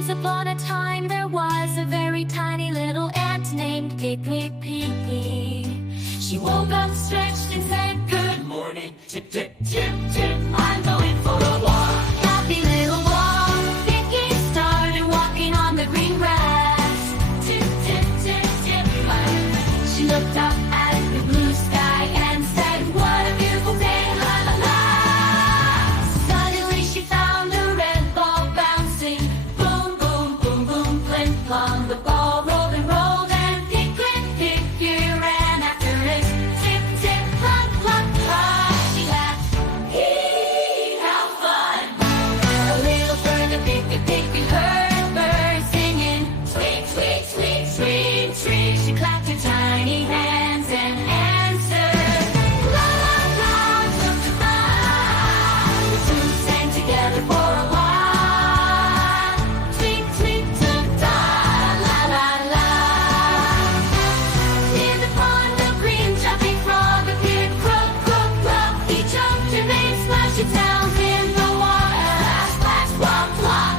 Once upon a time there was a very tiny little ant named Piqui-Piqui. She woke up, stretched, and said, "Good morning, tip, tip, tip, tip. I'm going for a walk." Happy little walk. Piqui started walking on the green grass. Tip, tip, tip, tip. She looked up at the blue sky and said, "What a beautiful day, la la la." Suddenly she found a red ball bouncing. Boom, boom, boom, boom, plim plom. The ball rolled and rolled, and Piqui-Piqui ran after it. Tip, tip, plop, plop, plop. She laughed, hee, how fun. A little further, Piqui-Piqui heard birds singing. Tweet, tweet, tweet, tweet, tweet. She clapped her tiny hands and answered, la la la, tum tum la. The two sang together for a while. Tweet, tweet, tum ta, la la la. Near the pond, a green jumping frog appeared. Croak, croak, croak. He jumped and made splashy sounds in the water. Splash, splash, plop, plop.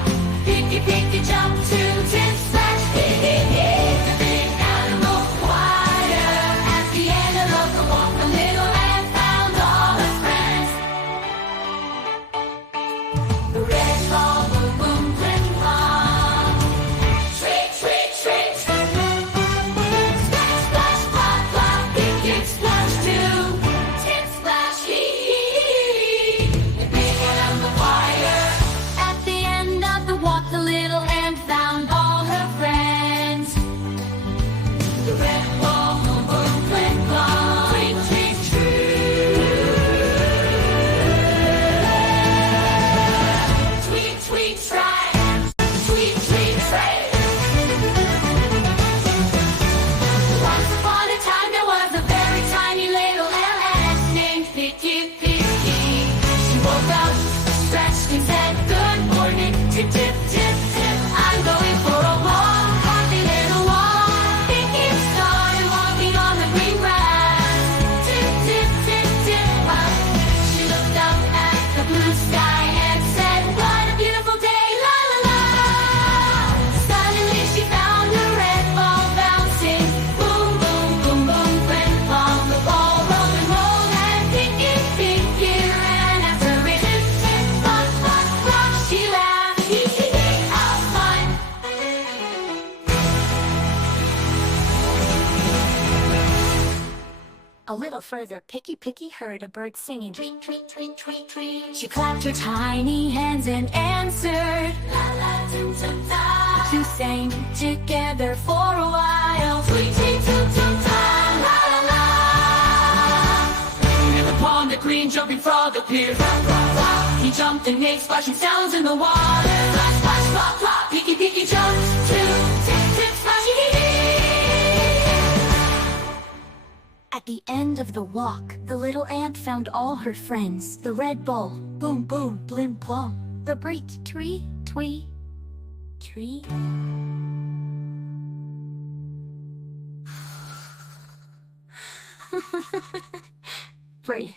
Piqui-Piqui jumped to tip, splash, hee, hee, hee. The big animal choir. At the end of the walk, the little ant found all her friends. The red ball, boom, boom, plim plom. Shriek, shriek, shriek. Splash, splash, plop, plop. Piqui splash too. Tip, splash, hee, hee, hee. The big and the choir. At the end of the walk, the little ant found all her friends. The red ball, boom, boom, plim plom. Tweet, tweet, tweet. Tweet, tweet, try. Tweet, tweet, try. Once upon a time there was a very tiny little ant named Piqui-Piqui. She woke up, stretched, and said, "Good morning, tip, tip, tip, tip. I'm going for a walk." Happy little walk. Piqui started walking on the green grass. Tip, tip, tip, tip. She looked up at the blue sky and said, "What a beautiful day, la la la." Suddenly she found a red ball bouncing. Boom, boom, boom, boom, plim plom. The ball rolled and rolled, and Piqui-Piqui ran after it. Tip, tip, plop, plop, plop. She laughed, hee, hee, hee, how fun. A little further, Piqui-Piqui heard a bird singing. Tweet, tweet, tweet, tweet, tweet. She clapped her tiny hands and answered, la la, tum tum ta. The two sang together for a while. Tweet, tweet, tum tum ta, la la la. In the pond, the green jumping frog appeared. Flop, flop, flop. He jumped and made splashing sounds in the water. Splash, splash, plop, plop. Piqui-Piqui jumped to tip, tip, splashy, hee, hee. At the end of the walk, the little ant found all her friends. The red ball, boom, boom, blim plom. The break, tree, twee, tree. Break.